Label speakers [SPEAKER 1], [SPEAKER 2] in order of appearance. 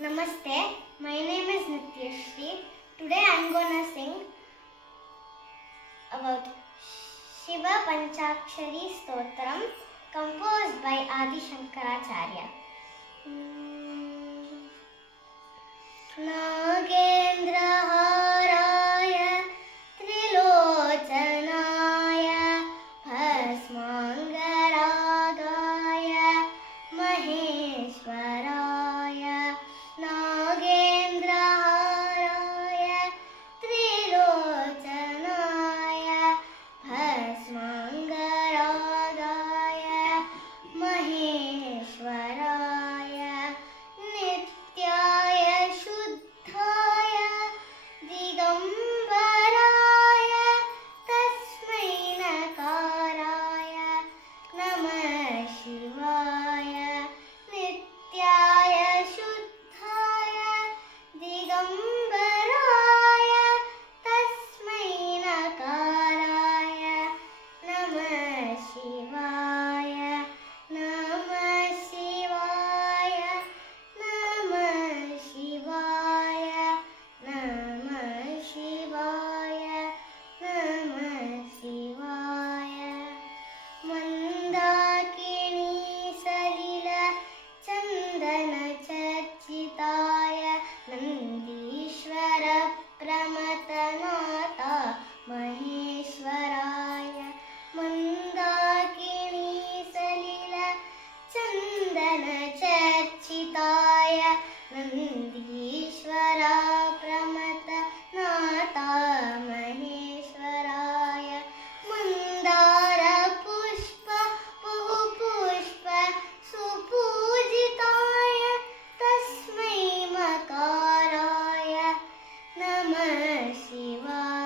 [SPEAKER 1] Namaste, my name is Nityashri. Today I'm gonna sing about Shiva Panchakshari Stotram composed by Adi Shankaracharya. Hmm. Nage しは